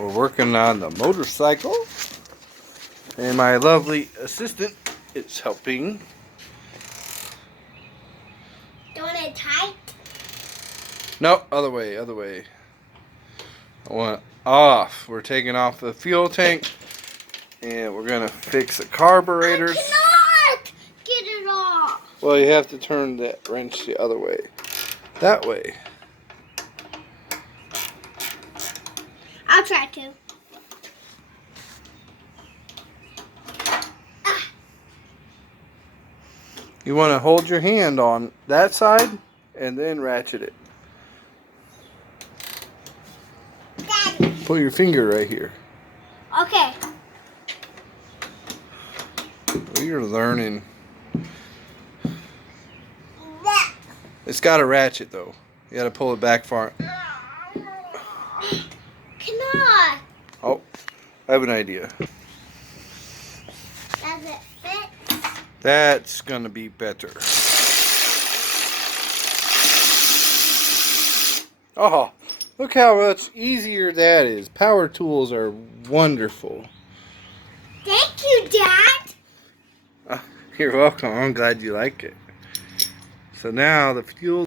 We're working on the motorcycle. And my lovely assistant is helping. Do you want it tight? No, other way, other way. I want it off. We're taking off the fuel tank. And we're going to fix the carburetors. I cannot get it off. Well, you have to turn that wrench the other way. That way. I'll try to. You want to hold your hand on that side and then ratchet it. Daddy. Put your finger right here. Okay. You're learning. It's got a ratchet though. You got to pull it back far. Cannot. Oh, I have an idea. Does it fit? That's gonna be better. Oh, look how much easier that is. Power tools are wonderful. Thank you, Dad. You're welcome. I'm glad you like it. So now the fuel